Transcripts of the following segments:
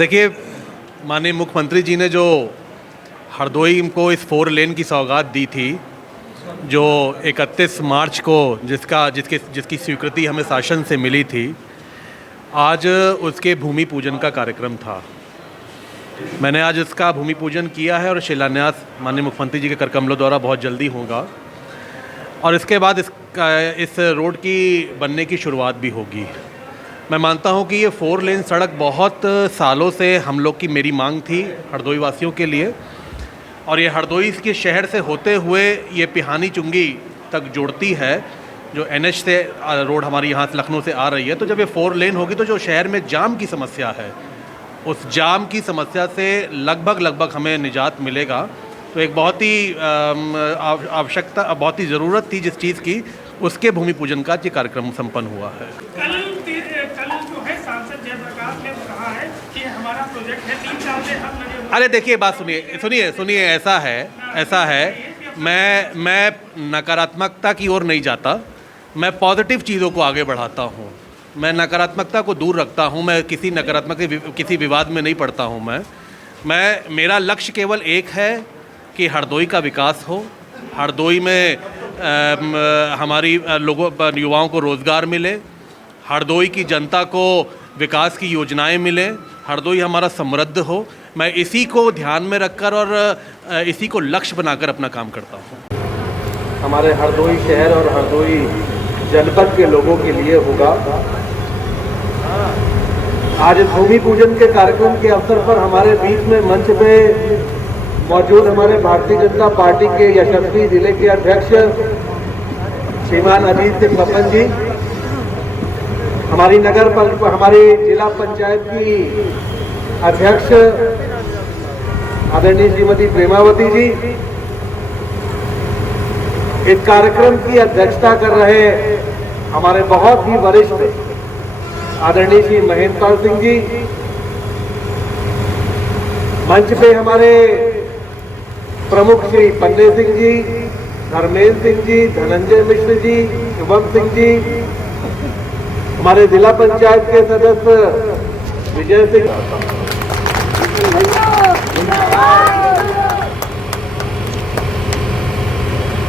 देखिए, माननीय मुख्यमंत्री जी ने जो हरदोई को इस 4 लेन की सौगात दी थी, जो 31 मार्च को जिसकी स्वीकृति हमें शासन से मिली थी, आज उसके भूमि पूजन का कार्यक्रम था। मैंने आज इसका भूमि पूजन किया है और शिलान्यास माननीय मुख्यमंत्री जी के कर कमलों द्वारा बहुत जल्दी होगा और इसके बाद इस रोड की बनने की शुरुआत भी होगी। मैं मानता हूं कि ये 4 लेन सड़क बहुत सालों से हम लोग की मेरी मांग थी हरदोई वासियों के लिए, और ये हरदोई के शहर से होते हुए ये पिहानी चुंगी तक जोड़ती है, जो NH से रोड हमारी यहाँ से लखनऊ से आ रही है। तो जब ये 4 लेन होगी तो जो शहर में जाम की समस्या है, उस जाम की समस्या से लगभग हमें निजात मिलेगा। तो एक बहुत ही आवश्यकता, बहुत ही ज़रूरत थी जिस चीज़ की, उसके भूमि पूजन का ये कार्यक्रम संपन्न हुआ है। कल जो है सांसद जयप्रकाश ने कहा है कि हमारा प्रोजेक्ट है 3 साल से हम लगे। अरे देखिए, बात सुनिए, ऐसा है मैं नकारात्मकता की ओर नहीं जाता, मैं पॉजिटिव चीज़ों को आगे बढ़ाता हूँ। मैं नकारात्मकता को दूर रखता हूँ, मैं किसी विवाद में नहीं पड़ता हूँ। मेरा लक्ष्य केवल एक है कि हरदोई का विकास हो, हरदोई में हमारी युवाओं को रोज़गार मिले, हरदोई की जनता को विकास की योजनाएं मिले, हरदोई हमारा समृद्ध हो। मैं इसी को ध्यान में रखकर और इसी को लक्ष्य बनाकर अपना काम करता हूँ। हमारे हरदोई शहर और हरदोई जनपद के लोगों के लिए होगा। आज भूमि पूजन के कार्यक्रम के अवसर पर हमारे बीच में मंच पे मौजूद हमारे भारतीय जनता पार्टी के यशस्वी जिले के अध्यक्ष श्रीमान अजीत सिंह पपन जी, हमारी हमारी जिला पंचायत की अध्यक्ष आदरणीय श्रीमती प्रेमावती जी, इस कार्यक्रम की अध्यक्षता कर रहे हमारे बहुत ही वरिष्ठ आदरणीय श्री महेंद्र पाल सिंह जी, मंच पे हमारे प्रमुख श्री पंडे सिंह जी, धर्मेंद्र सिंह जी, धनंजय मिश्र जी, शुभम सिंह जी, हमारे जिला पंचायत के सदस्य विजय सिंह।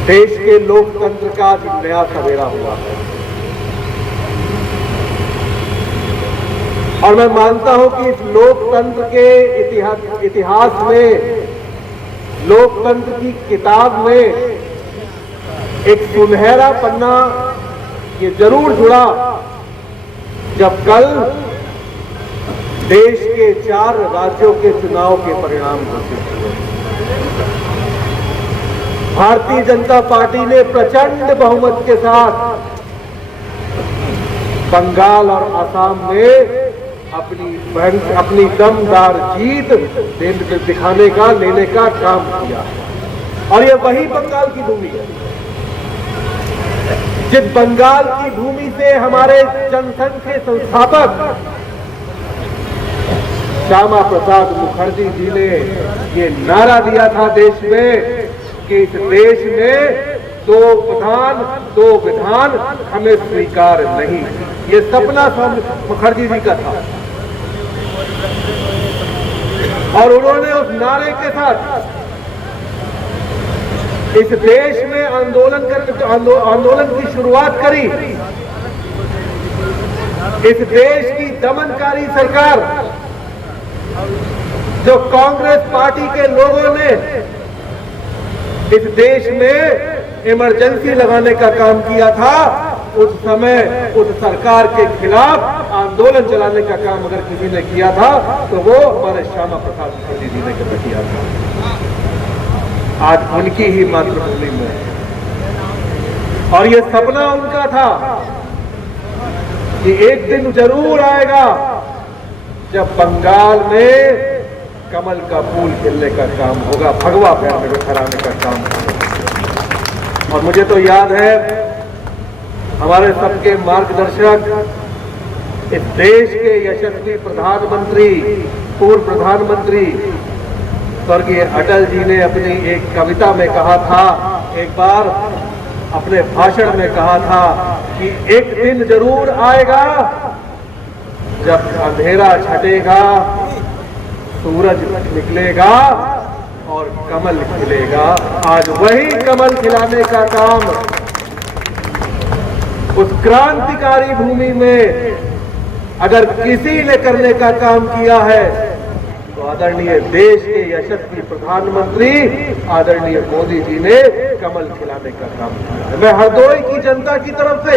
देश के लोकतंत्र का नया सवेरा हुआ है और मैं मानता हूं कि इस लोकतंत्र के इतिहास में, लोकतंत्र की किताब में एक सुनहरा पन्ना ये जरूर जुड़ा जब कल देश के 4 राज्यों के चुनाव के परिणाम घोषित हुए। भारतीय जनता पार्टी ने प्रचंड बहुमत के साथ बंगाल और असम में अपनी दमदार जीत दिखाने का, लेने का काम किया। और ये वही बंगाल की भूमि है जिस बंगाल की भूमि से हमारे जनसंघ के संस्थापक श्यामा प्रसाद मुखर्जी जी ने ये नारा दिया था देश में कि इस देश में 2 विधान हमें स्वीकार नहीं। ये सपना मुखर्जी जी का था और उन्होंने उस नारे के साथ इस देश में आंदोलन की शुरुआत करी। इस देश की दमनकारी सरकार, जो कांग्रेस पार्टी के लोगों ने इस देश में इमरजेंसी लगाने का काम किया था, उस समय उस सरकार के खिलाफ आंदोलन चलाने का काम अगर किसी ने किया था तो वो हमारे श्यामा प्रसाद मुखर्जी जी ने किया था। आज उनकी ही मातृभूमि में, और ये सपना उनका था कि एक दिन जरूर आएगा जब बंगाल में कमल का फूल खिलने का काम होगा, भगवा फहराने का काम होगा। और मुझे तो याद है हमारे सबके मार्गदर्शक, इस देश के यशस्वी प्रधानमंत्री, पूर्व प्रधानमंत्री स्वर्गीय अटल जी ने अपनी एक कविता में कहा था, एक बार अपने भाषण में कहा था कि एक दिन जरूर आएगा जब अंधेरा छटेगा सूरज निकलेगा और कमल खिलेगा। आज वही कमल खिलाने का काम उस क्रांतिकारी भूमि में अगर किसी ने करने का काम किया है तो आदरणीय देश के यशस्वी प्रधानमंत्री आदरणीय मोदी जी ने कमल खिलाने का काम किया है। मैं हरदोई की जनता की तरफ से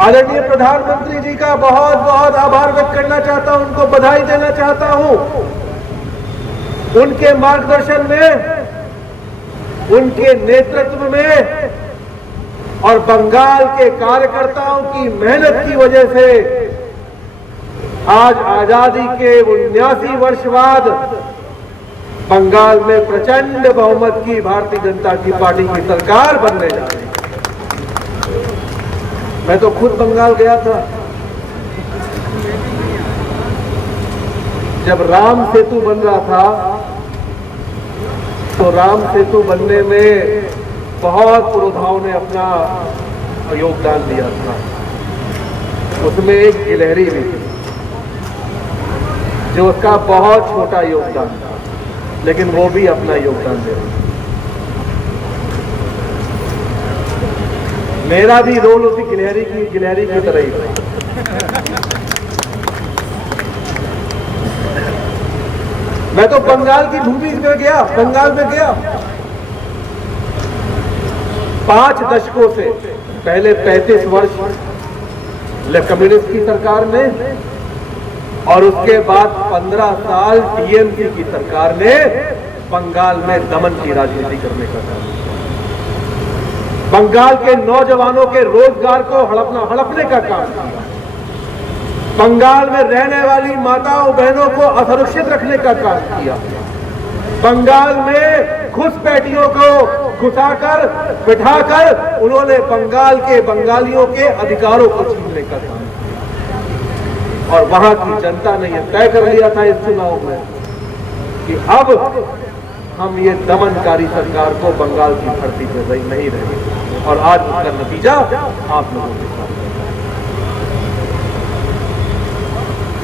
आदरणीय प्रधानमंत्री जी का बहुत बहुत आभार व्यक्त करना चाहता हूं, उनको बधाई देना चाहता हूं। उनके मार्गदर्शन में, उनके नेतृत्व में और बंगाल के कार्यकर्ताओं की मेहनत की वजह से आज आजादी के 79 वर्ष बाद बंगाल में प्रचंड बहुमत की भारतीय जनता की पार्टी की सरकार बनने जा रही है। मैं तो खुद बंगाल गया था जब राम सेतु बन रहा था, तो राम सेतु बनने में बहुत पुरोधाओं ने अपना योगदान दिया था। उसमें एक गिलहरी भी थी जो उसका बहुत छोटा योगदान था, लेकिन वो भी अपना योगदान दे रही। मेरा भी रोल उसी गिलहरी की तरह ही था। मैं तो बंगाल की भूमि में गया, बंगाल में गया 5 दशकों से। पहले 35 वर्ष कम्युनिस्ट की सरकार ने और उसके बाद 15 साल टीएमसी की सरकार ने बंगाल में दमन की राजनीति करने का काम किया। बंगाल के नौजवानों के रोजगार को हड़पने का काम किया। बंगाल में रहने वाली माताओं बहनों को असुरक्षित रखने का काम किया। बंगाल में घुसपैठियों को घुसाकर बिठाकर उन्होंने बंगाल के बंगालियों के अधिकारों को छीनने का काम किया। और वहां की जनता ने यह तय कर लिया था इस चुनाव में कि अब हम ये दमनकारी सरकार को बंगाल की धरती पर नहीं रहेंगे। और आज उसका नतीजा आप लोगों के साथ।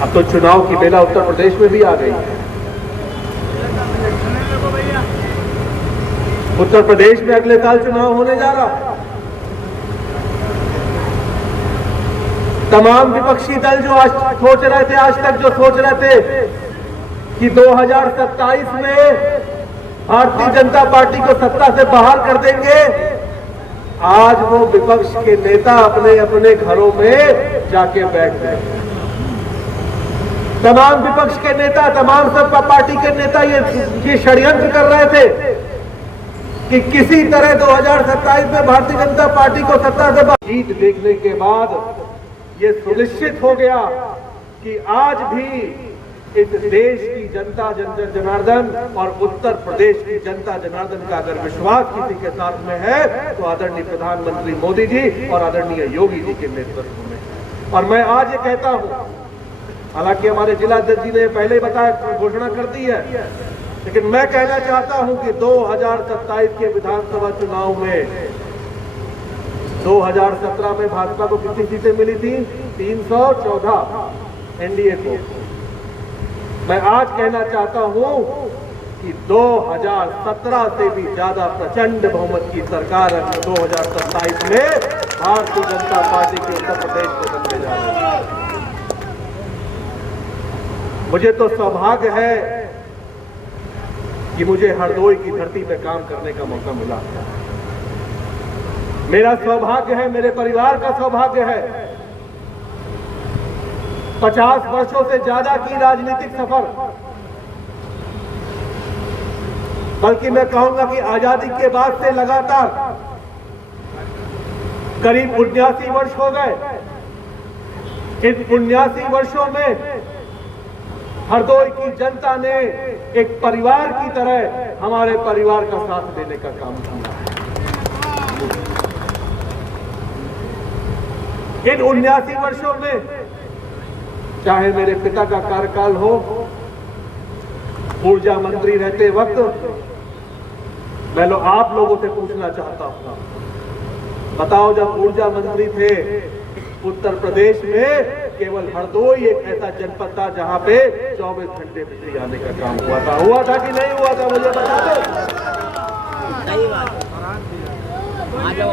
अब तो चुनाव की बेला उत्तर प्रदेश में भी आ गई है। उत्तर प्रदेश में अगले साल चुनाव होने जा रहा है। तमाम विपक्षी दल जो आज सोच रहे थे, आज तक जो सोच रहे थे कि 2027 में भारतीय जनता पार्टी को सत्ता से बाहर कर देंगे, आज वो विपक्ष के नेता अपने अपने घरों में जाके बैठ गए। तमाम विपक्ष के नेता, तमाम सब पार्टी के नेता ये षड्यंत्र कर रहे थे कि किसी तरह 2027 में भारतीय जनता पार्टी को सत्ता से जीत देखने के बाद ये सुनिश्चित हो गया कि आज भी इस देश की जनता जनार्दन और उत्तर प्रदेश की जनता जनार्दन का अगर विश्वास किसी के साथ में है तो आदरणीय प्रधानमंत्री मोदी जी और आदरणीय योगी जी के नेतृत्व में। और मैं आज ये कहता हूं, हालांकि हमारे जिलाध्यक्ष जी ने पहले बताया, घोषणा कर दी है, लेकिन मैं कहना चाहता हूं कि 2027 के विधानसभा चुनाव में 2017 में भाजपा को कितनी सीटें मिली थी? 314 एनडीए को। मैं आज कहना चाहता हूं कि 2017 से भी ज्यादा प्रचंड बहुमत की सरकार 2027 में भारतीय जनता पार्टी के उत्तर प्रदेश में बनने जा रही है। मुझे तो सौभाग्य है कि मुझे हरदोई की धरती पे काम करने का मौका मिला। मेरा सौभाग्य है, मेरे परिवार का सौभाग्य है। 50 वर्षों से ज्यादा की राजनीतिक सफर, बल्कि मैं कहूंगा कि आजादी के बाद से लगातार करीब 79 वर्ष हो गए। इन 79 वर्षों में हरदोई की जनता ने एक परिवार की तरह हमारे परिवार का साथ देने का काम किया। इन 79 वर्षों में चाहे मेरे पिता का कार्यकाल हो, ऊर्जा मंत्री रहते वक्त मैं आप लोगों से पूछना चाहता हूं, बताओ जब ऊर्जा मंत्री थे उत्तर प्रदेश में केवल हरदोई एक ऐसा जनपद था जहां पे 24 घंटे बिजली आने का काम हुआ था कि नहीं हुआ था, मुझे बता दो। सही बात आ जाओ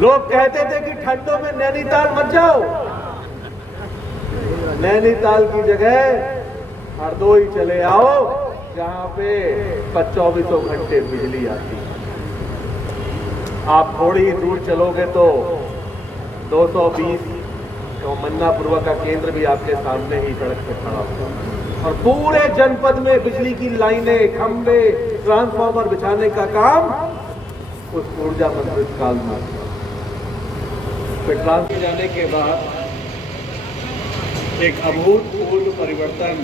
लोग कहते थे कि ठंडों में नैनीताल मत जाओ, नैनीताल की जगह हरदोई चले आओ जहां पे 24 घंटे बिजली आती। आप थोड़ी ही दूर चलोगे तो 220 तो मन्नापुरवा का केंद्र भी आपके सामने ही सड़क पे खड़ा होगा और पूरे जनपद में बिजली की लाइनें, खंभे, ट्रांसफार्मर बिछाने का काम उस ऊर्जा मंत्री काल में। फिर ट्रांसफर जाने के बाद एक अभूतपूर्व परिवर्तन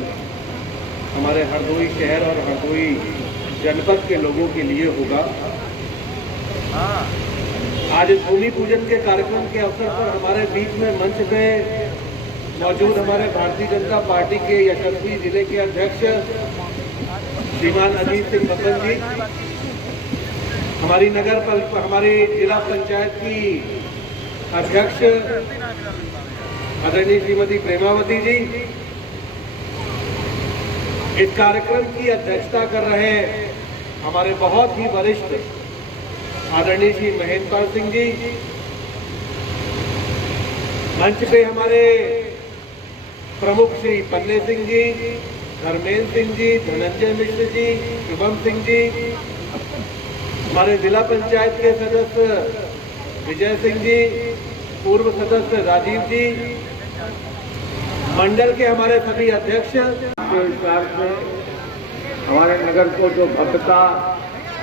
हमारे हरदोई शहर और हरदोई जनपद के लोगों के लिए होगा। आज इस भूमि पूजन के कार्यक्रम के अवसर पर हमारे बीच में मंच पे मौजूद हमारे भारतीय जनता पार्टी के यशस्वी जिले के अध्यक्ष श्रीमान अजीत सिंह बसंत जी, हमारी हमारी जिला पंचायत की अध्यक्ष आदरणीय श्रीमती प्रेमावती जी, इस कार्यक्रम की अध्यक्षता कर रहे हमारे बहुत ही वरिष्ठ आदरणीय श्री महेंद्र सिंह जी, मंच पे हमारे प्रमुख श्री पन्ने सिंह जी, धर्मेंद्र सिंह जी, धनंजय मिश्र जी, शुभम सिंह जी, हमारे जिला पंचायत के सदस्य विजय सिंह जी, पूर्व सदस्य राजीव जी, मंडल के हमारे सभी अध्यक्ष। हमारे नगर को जो भव्यता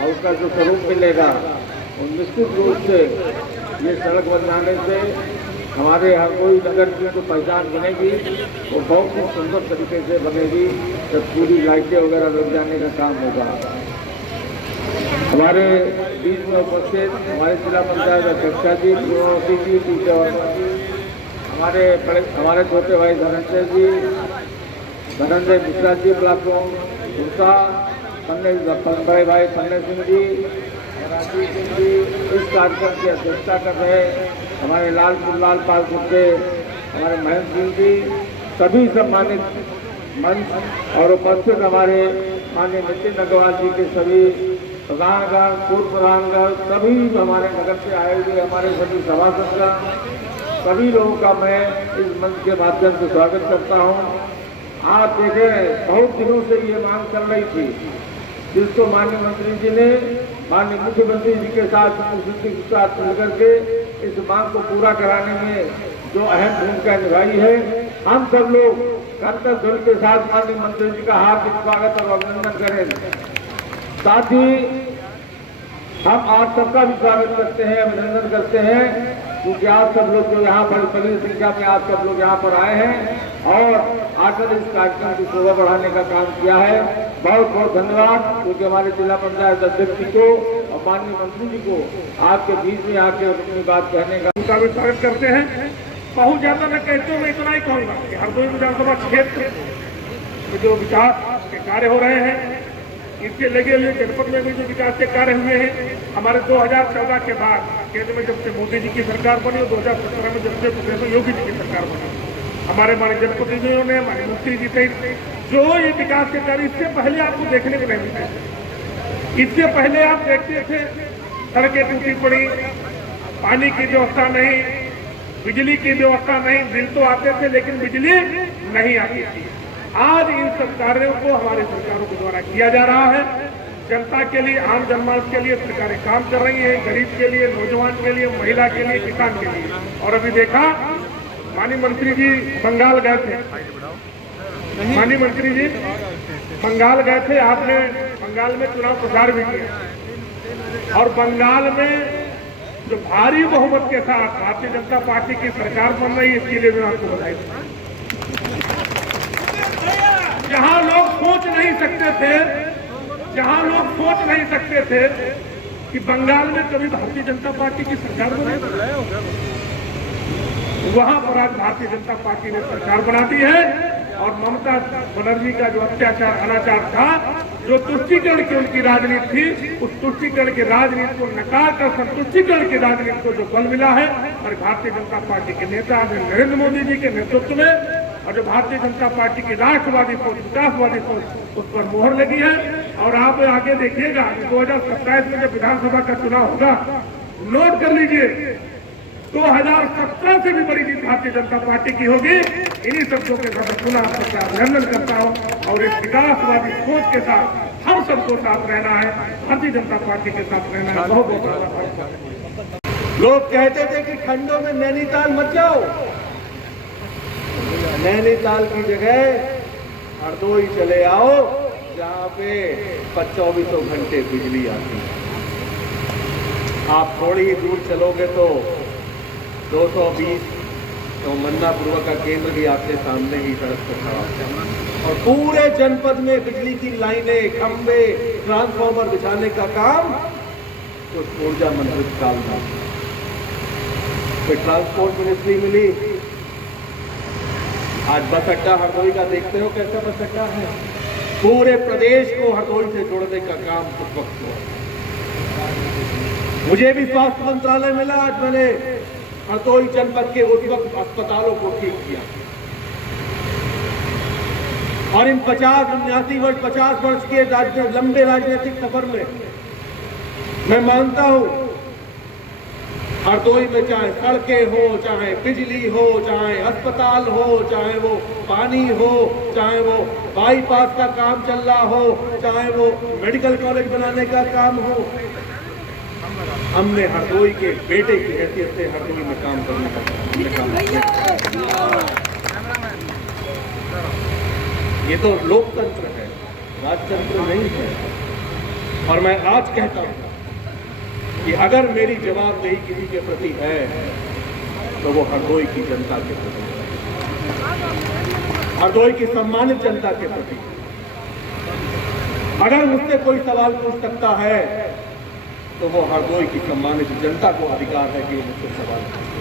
और उसका जो स्वरूप मिलेगा, और निश्चित रूप से ये सड़क बनाने से हमारे हरदोई नगर की जो पहचान बनेगी वो बहुत ही सुंदर तरीके से बनेगी। जब पूरी लाइटें वगैरह लग जाने का काम होगा। हमारे बीच में उपस्थित हमारे जिला पंचायत अध्यक्षा जी, प्रेमावती जी, टीचर वर्मा जी, हमारे छोटे भाई धनंजय मिश्रा जी, ब्लॉक उनका बड़े भाई पन्ने सिंह जी, राजीव सिंह जी, इस कार्यक्रम की अध्यक्षता कर रहे हमारे लाल पाल के हमारे महेंद्र सिंह जी, सभी सम्मानित मंच और उपस्थित हमारे माननीय नितिन अग्रवाल जी के सभी प्रधानगण, पूर्व प्रधानगण, सभी हमारे नगर से आए हुए हमारे सभी सभासदगण, सभी लोगों का मैं इस मंच के माध्यम से स्वागत करता हूँ। आप देखें, बहुत दिनों से ये मांग चल रही थी, जिसको माननीय मंत्री जी ने माननीय मुख्यमंत्री जी के साथ मिलकर के इस मांग को पूरा कराने में जो अहम भूमिका निभाई है। हम सब लोग कर्तव्य ध्वनि के साथ माननीय मंत्री जी का हार्दिक स्वागत और अभिनंदन करें। साथ ही हम आप सबका भी स्वागत करते हैं, अभिनंदन करते हैं, क्योंकि आप सब लोग जो यहाँ पर बड़ी संख्या में आप सब लोग यहाँ पर आए हैं और आकर इस कार्यक्रम की शोभा बढ़ाने का काम किया है। बहुत बहुत धन्यवाद, क्योंकि हमारे जिला पंचायत अध्यक्ष जी को और माननीय मंत्री जी को आपके बीच में आके अपनी बात कहने का उनका भी स्वागत करते हैं। बहुत ज्यादा मैं कहते हुए इतना ही कहूँगा कि हरदोई विधानसभा क्षेत्र में जो विकास के कार्य हो रहे हैं, इसके लगे हुए जनपद में भी जो विकास के कार्य हुए हैं, हमारे 2014 के बाद केंद्र में जब से मोदी जी की सरकार बनी और 2017 में जब से प्रदेश में योगी जी की सरकार बनी, हमारे माननीय जनप्रतिनिधियों ने, माननीय मुख्यमंत्री जी सहित जो ये विकास के कार्य इससे पहले आपको देखने को नहीं मिलते। इससे पहले आप देखते थे सड़कें टूटी पड़ी, पानी की व्यवस्था नहीं, बिजली की व्यवस्था नहीं, बिल तो आते थे लेकिन बिजली नहीं आती थी। आज इन सब कार्यों को हमारी सरकारों के द्वारा किया जा रहा है। जनता के लिए, आम जनमानस के लिए सरकारें काम कर रही हैं, गरीब के लिए, नौजवान के लिए, महिला के लिए, किसान के लिए। और अभी देखा माननीय मंत्री जी बंगाल गए थे, माननीय मंत्री जी बंगाल गए थे, आपने बंगाल में चुनाव प्रचार भी किया और बंगाल में जो भारी बहुमत के साथ भारतीय जनता पार्टी की सरकार बन रही है, इसके लिए मैं आपको बधाई दूं। जहां लोग सोच नहीं सकते थे कि बंगाल में कभी भारतीय जनता पार्टी की सरकार बने, वहां पर आज भारतीय जनता पार्टी ने सरकार बना दी है और ममता बनर्जी का जो अत्याचार, अनाचार था जो तुष्टीकरण की उनकी राजनीति थी, उस तुष्टीकरण की राजनीति को नकार कर संतुष्टीकरण की राजनीति को जो बल मिला है, और भारतीय जनता पार्टी के नेता नरेंद्र मोदी जी के नेतृत्व में, और जो भारतीय जनता पार्टी की राष्ट्रवादी सोच, विकासवादी सोच, उस पर मोहर लगी है। और आप आगे देखिएगा 2027 में जब विधानसभा का चुनाव होगा, नोट कर लीजिए, 2017 से भी बड़ी जीत भारतीय जनता पार्टी की होगी। इन्हीं शब्दों के साथ पुनः सबका अभिनंदन करता हूं, और इस विकासवादी सोच के साथ हम सबको साथ रहना है, भारतीय जनता पार्टी के साथ रहना है। बहुत बहुत धन्यवाद। लोग कहते थे कि ठंडों में नैनीताल मत जाओ, नैनीताल की जगह हरदोई चले आओ, जहां पे 24 घंटे बिजली आती है। आप थोड़ी ही दूर चलोगे तो 220 तो मन्नापुरवा का केंद्र भी आपके सामने ही सड़क पर खड़ा है, और पूरे जनपद में बिजली की लाइनें, खंभे, ट्रांसफार्मर बिछाने का काम तो ऊर्जा मंत्री काल में। फिर ट्रांसपोर्ट मिनिस्ट्री मिली, आज बस अड्डा हरदोई का देखते हो कैसा बस अड्डा है। पूरे प्रदेश को हरदोई से जोड़ने का काम उस वक्त हुआ। मुझे भी स्वास्थ्य मंत्रालय मिला, आज मैंने हरदोई जनपद के उस वक्त अस्पतालों को ठीक किया, और इन 50 वर्ष के लंबे राजनीतिक सफर में मैं मानता हूं, हरदोई में चाहे सड़कें हो, चाहे बिजली हो, चाहे अस्पताल हो, चाहे वो पानी हो, चाहे वो बाईपास का काम चल रहा हो, चाहे वो मेडिकल कॉलेज बनाने का काम हो, हमने हरदोई के बेटे की हैसियत से हरदोई में काम करने का काम किया। ये तो लोकतंत्र है, राजतंत्र नहीं है। और मैं आज कहता हूं कि अगर मेरी जवाबदेही किसी के प्रति है तो वो हरदोई की जनता के प्रति, हरदोई की सम्मानित जनता के प्रति। अगर मुझसे कोई सवाल पूछ सकता है तो वो हरदोई की सम्मानित जनता को अधिकार है कि वो मुझसे सवाल पूछे।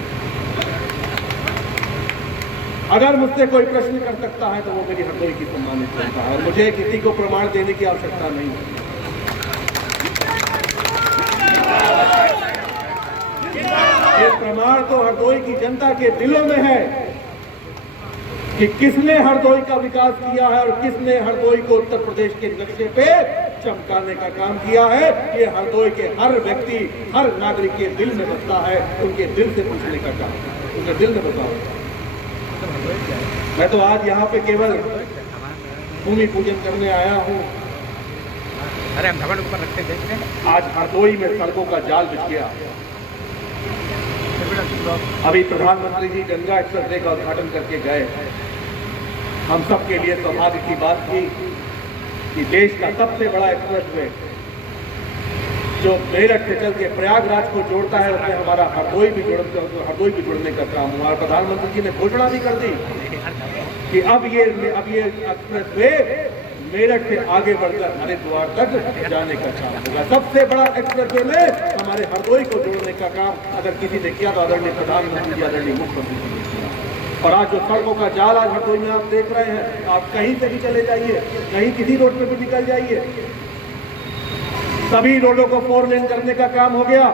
अगर मुझसे कोई प्रश्न कर सकता है तो वो मेरी हरदोई की सम्मानित जनता है, और मुझे किसी को प्रमाण देने की आवश्यकता नहीं है। ये प्रमाण तो हरदोई की जनता के दिलों में है कि किसने हरदोई का विकास किया है और किसने हरदोई को उत्तर प्रदेश के नक्शे पे चमकाने का काम किया है। ये हरदोई के हर व्यक्ति, हर नागरिक के दिल में बसता है, उनके दिल से पूछने का काम, उनके दिल में बसा होता है। मैं तो आज यहाँ पे केवल भूमि पूजन करने आया हूँ। अरे हम धवन ऊपर रखते देखते हैं। आज हरदोई में सड़कों का जाल बिछ गया। अभी प्रधानमंत्री जी गंगा एक्सप्रेस वे का उद्घाटन करके गए। हम सब के लिए सौभाग्य की बात थी कि देश का सबसे बड़ा एक्सप्रेस वे जो मेरठ से चल के प्रयागराज को जोड़ता है, उसमें हमारा हरदोई भी जुड़ने का काम हुआ। और प्रधानमंत्री जी ने घोषणा भी कर दी कि अब ये एक्सप्रेस वे मेरठ से आगे बढ़कर हरिद्वार तक जाने का काम होगा। सबसे बड़ा एक्सप्रेस वे में हमारे हरदोई को जोड़ने का काम अगर किसी ने किया तो आदरणीय प्रधानमंत्री जी, आदरणीय मुख्यमंत्री जी ने किया। और आज जो सड़कों का जाल आज हरदोई में आप देख रहे हैं, आप कहीं से भी चले जाइए, कहीं किसी रोड पे भी निकल जाइए, सभी रोडों को 4 लेन करने का काम हो गया।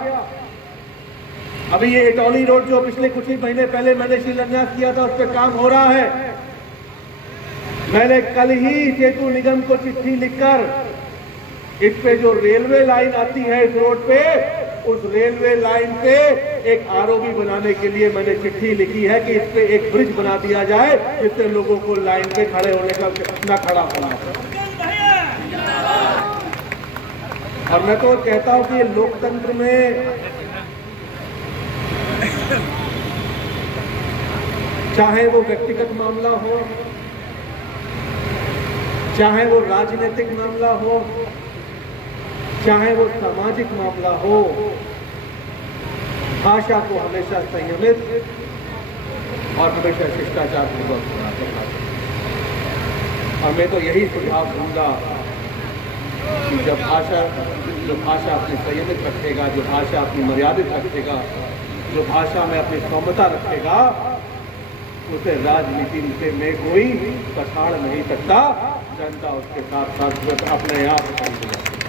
अभी ये इटौली रोड जो पिछले कुछ ही महीने पहले मैंने शिलान्यास किया था, उस पर काम हो रहा है। मैंने कल ही सेतु निगम को चिट्ठी लिखकर इस पे जो रेलवे लाइन आती है इस रोड पे, उस रेलवे लाइन पे एक आरओबी बनाने के लिए मैंने चिट्ठी लिखी है कि इस पे एक ब्रिज बना दिया जाए, जिससे लोगों को लाइन पे खड़े होने का न खड़ा होना। और मैं तो कहता हूं कि लोकतंत्र में चाहे वो व्यक्तिगत मामला हो, चाहे वो राजनीतिक मामला हो, चाहे वो सामाजिक मामला हो, भाषा को हमेशा संयमित और हमेशा शिष्टाचार पूर्वक करना चाहिए। और मैं तो यही सुझाव दूंगा कि जो भाषा अपनी संयमित रखेगा, जो भाषा अपनी मर्यादित रखेगा, जो भाषा में अपनी सौम्यता रखेगा, उसे राजनीति से में कोई पछाड़ नहीं सकता। जनता उसके साथ साथ अपने आप खड़ी हो जाती है।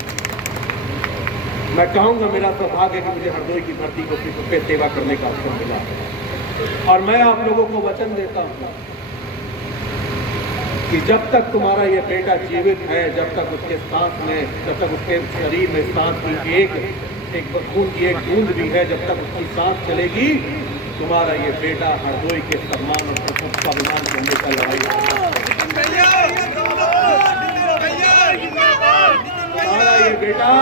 मैं कहूँगा मेरा सौभाग्य कि मुझे हरदोई की धरती को पे सेवा करने का अवसर मिला और मैं आप लोगों को वचन देता हूँ कि जब तक तुम्हारा ये बेटा जीवित है, जब तक उसके सांस में, जब तक उसके शरीर में सांस की एक खून की एक बूंद भी है, जब तक उसकी सांस चलेगी, तुम्हारा ये बेटा हरदोई के सम्मान और स्वाभिमान को लेकर लड़ाई तुम्हारा ये बेटा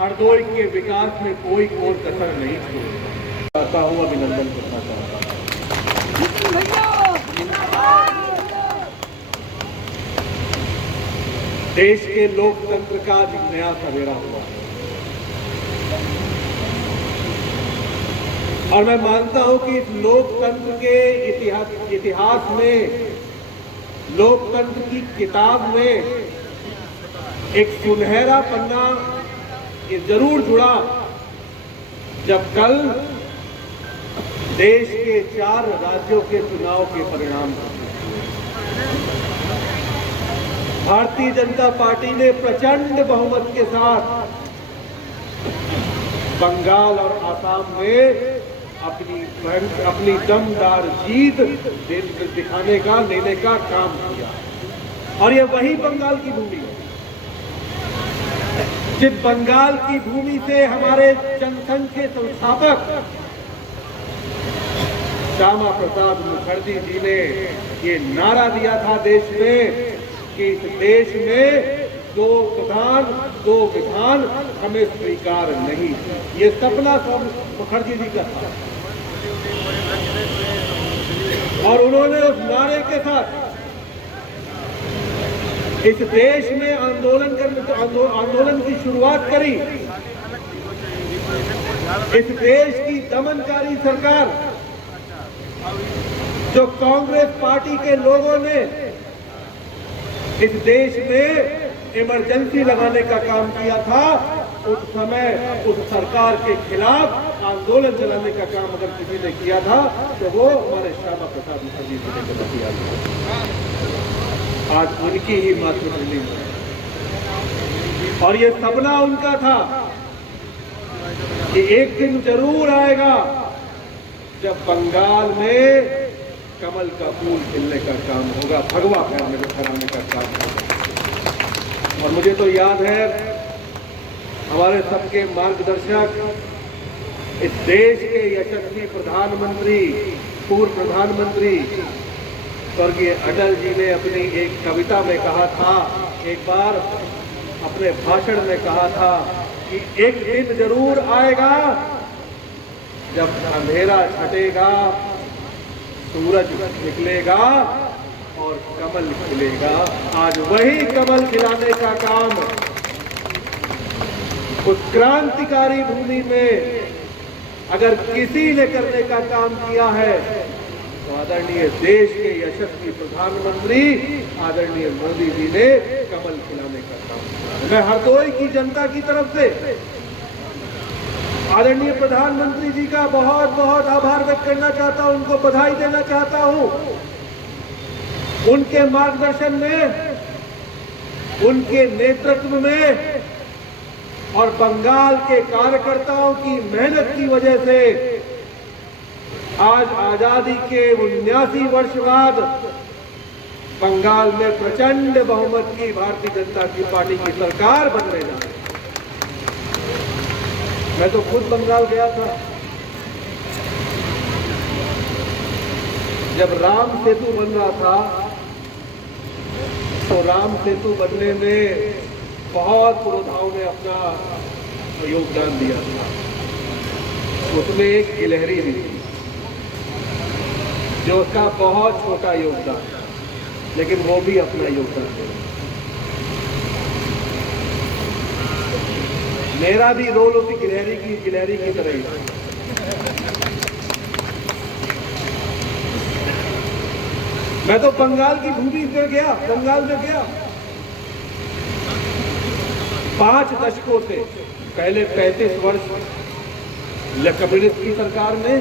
हरदोई के विकास में कोई और कसर नहीं छोड़ता। चाहता हूँ अभिनंदन करना चाहता हूँ। देश के लोकतंत्र का नया सवेरा हुआ और मैं मानता हूं कि इस लोकतंत्र के इतिहास में, लोकतंत्र की किताब में एक सुनहरा पन्ना ये जरूर जुड़ा जब कल देश के 4 राज्यों के चुनाव के परिणाम भारतीय जनता पार्टी ने प्रचंड बहुमत के साथ बंगाल और आसाम में अपनी दमदार जीत दिखाने का, लेने का काम किया। और ये वही बंगाल की भूमि है जिस बंगाल की भूमि से हमारे जनसंघ के संस्थापक श्यामा प्रसाद मुखर्जी जी ने ये नारा दिया था देश में कि इस देश में 2 प्रधान 2 विधान हमें स्वीकार नहीं। ये सपना मुखर्जी जी का था और उन्होंने उस नारे के साथ इस देश में आंदोलन की शुरुआत करी। इस देश की दमनकारी सरकार जो कांग्रेस पार्टी के लोगों ने इस देश में इमरजेंसी लगाने का काम किया था, उस समय उस सरकार के खिलाफ आंदोलन चलाने का काम अगर किसी ने किया था तो वो हमारे श्यामा प्रसाद मुखर्जी जी ने किया था। आज उनकी ही मातृभूमि और ये सपना उनका था कि एक दिन जरूर आएगा जब बंगाल में कमल का फूल खिलने का काम होगा, भगवा फहराने का काम होगा। और मुझे तो याद है हमारे सबके मार्गदर्शक, इस देश के यशस्वी प्रधानमंत्री, पूर्व प्रधानमंत्री स्वर्गीय अटल जी ने अपनी एक कविता में कहा था, एक बार अपने भाषण में कहा था कि एक दिन जरूर आएगा जब अंधेरा छटेगा, सूरज निकलेगा और कमल खिलेगा। आज वही कमल खिलाने का काम उस क्रांतिकारी भूमि में अगर किसी ने करने का काम किया है तो आदरणीय देश के यशस्वी प्रधानमंत्री आदरणीय मोदी जी ने कमल खिलाने का काम किया। मैं हरदोई की जनता की तरफ से आदरणीय प्रधानमंत्री जी का बहुत बहुत आभार व्यक्त करना चाहता हूं, उनको बधाई देना चाहता हूं। उनके मार्गदर्शन में, उनके नेतृत्व में और बंगाल के कार्यकर्ताओं की मेहनत की वजह से आज आजादी के 79 वर्ष बाद बंगाल में प्रचंड बहुमत की भारतीय जनता पार्टी की सरकार बनने जा रही है। मैं तो खुद बंगाल गया था जब राम सेतु बन रहा था, तो राम सेतु बनने में बहुत पुरोधाओं ने अपना योगदान दिया था। उसमें एक गिलहरी भी थी जो उसका बहुत छोटा योगदान, लेकिन वो भी अपना योगदान दिया। मेरा भी रोल उसी गिलहरी की तरह ही। मैं तो बंगाल की भूमि में गया, बंगाल में गया 5 दशकों से। पहले 35 वर्ष कम्युनिस्ट की सरकार में,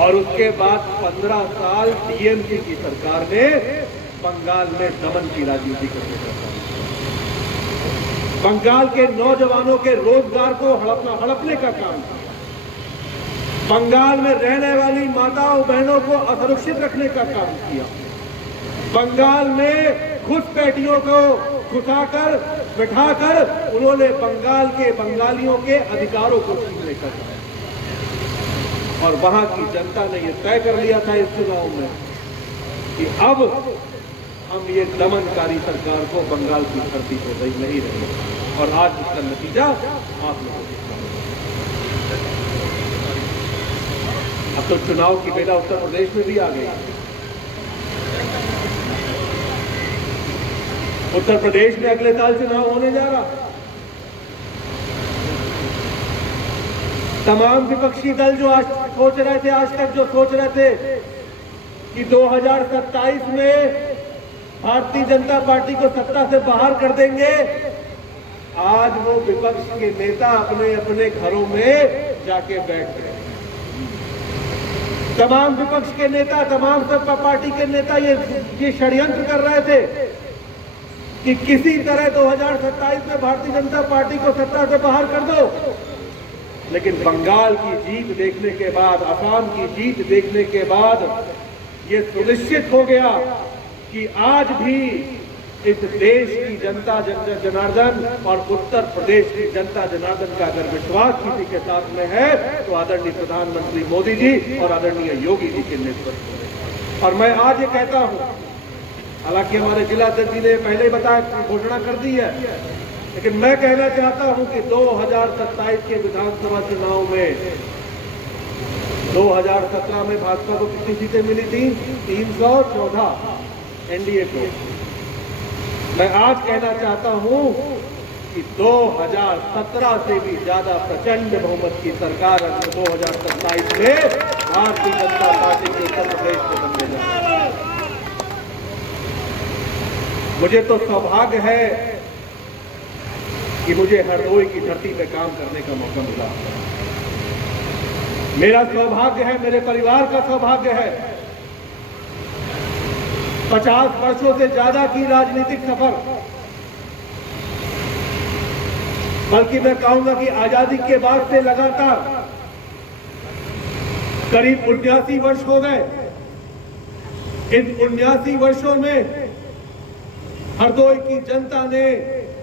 और उसके बाद 15 साल टीएमसी की सरकार ने बंगाल में दमन की राजनीति करने का काम किया। बंगाल के नौजवानों के रोजगार को हड़पने का काम किया। बंगाल में रहने वाली माताओं बहनों को असुरक्षित रखने का काम किया। बंगाल में घुसपैठियों को घुसाकर बिठाकर उन्होंने बंगाल के बंगालियों के अधिकारों को छीनने का काम किया। और वहां की जनता ने यह तय कर लिया था इस चुनाव में कि अब हम ये दमनकारी सरकार को बंगाल की धरती पर नहीं रहेंगे। और आज इसका नतीजा आप लोगों को अब तो चुनाव की बेला उत्तर प्रदेश में भी आ गई। उत्तर प्रदेश में अगले साल चुनाव होने जा रहा। तमाम विपक्षी दल जो आज सोच रहे थे, आज तक जो सोच रहे थे कि 2027 में भारतीय जनता पार्टी को सत्ता से बाहर कर देंगे, आज वो विपक्ष के नेता अपने अपने घरों में जाके बैठ गए। तमाम विपक्ष के नेता, तमाम सपा पार्टी के नेता ये षड्यंत्र कर रहे थे कि किसी तरह 2027 में भारतीय जनता पार्टी को सत्ता से बाहर कर दो। लेकिन बंगाल की जीत देखने के बाद, असम की जीत देखने के बाद ये सुनिश्चित हो गया कि आज भी इस देश की जनता जनार्दन और उत्तर प्रदेश की जनता जनार्दन का अगर विश्वास किसी के साथ में है तो आदरणीय प्रधानमंत्री मोदी जी और आदरणीय योगी जी के नेतृत्व में। और मैं आज ये कहता हूं, हालांकि हमारे जिलाध्यक्ष जी ने पहले ही बताया, घोषणा कर दी है, लेकिन मैं कहना चाहता हूं कि 2027 के विधानसभा चुनाव में 2017 में भाजपा को कितनी सीटें मिली थी? 314 एनडीए को। मैं आज कहना चाहता हूं कि 2017 से भी ज्यादा प्रचंड बहुमत की सरकार 2027 में भारतीय जनता पार्टी के उत्तर प्रदेश में बनने जा रही है। मुझे तो सौभाग्य है कि मुझे हरदोई की धरती पे काम करने का मौका मिला। मेरा सौभाग्य है, मेरे परिवार का सौभाग्य है। 50 वर्षों से ज्यादा की राजनीतिक सफर, बल्कि मैं कहूंगा कि आजादी के बाद से लगातार करीब 79 वर्ष हो गए। इन 79 वर्षों में हरदोई की जनता ने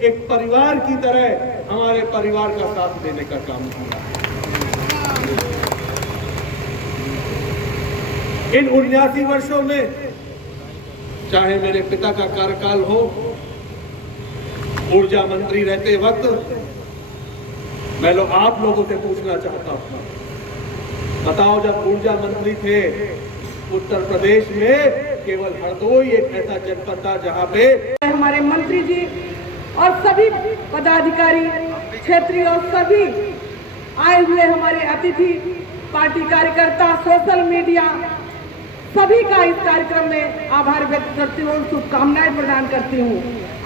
एक परिवार की तरह हमारे परिवार का साथ देने का काम किया। इन 79 वर्षों में चाहे मेरे पिता का कार्यकाल हो, ऊर्जा मंत्री रहते वक्त, मैं आप लोगों से पूछना चाहता हूं, बताओ जब ऊर्जा मंत्री थे उत्तर प्रदेश में केवल हरदोई एक ऐसा जनपद था जहां पे हमारे मंत्री जी और सभी पदाधिकारी क्षेत्रीय और सभी आए हुए हमारे अतिथि, पार्टी कार्यकर्ता, सोशल मीडिया, सभी का इस कार्यक्रम में आभार व्यक्त करती हूँ, शुभकामनाएं प्रदान करती हूँ।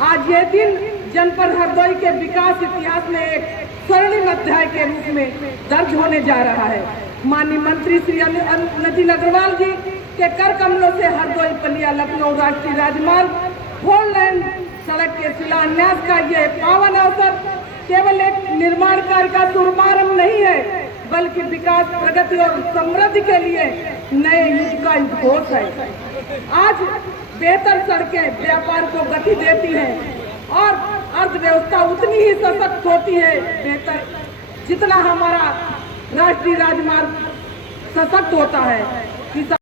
आज ये दिन जनपद हरदोई के विकास इतिहास में एक स्वर्णिम अध्याय के रूप में दर्ज होने जा रहा है। माननीय मंत्री श्री नितिन अग्रवाल जी के कर कमलों से हरदोई पलिया लखनऊ राष्ट्रीय राजमार्ग 4 लेन सड़क के शिलान्यास का यह पावन अवसर केवल एक निर्माण कार्य का शुभारंभ नहीं है, बल्कि विकास, प्रगति और समृद्धि के लिए नए युग का उद्घोष है। आज बेहतर सड़कें व्यापार को गति देती हैं और अर्थव्यवस्था उतनी ही सशक्त होती है बेहतर जितना हमारा राष्ट्रीय राजमार्ग सशक्त होता है।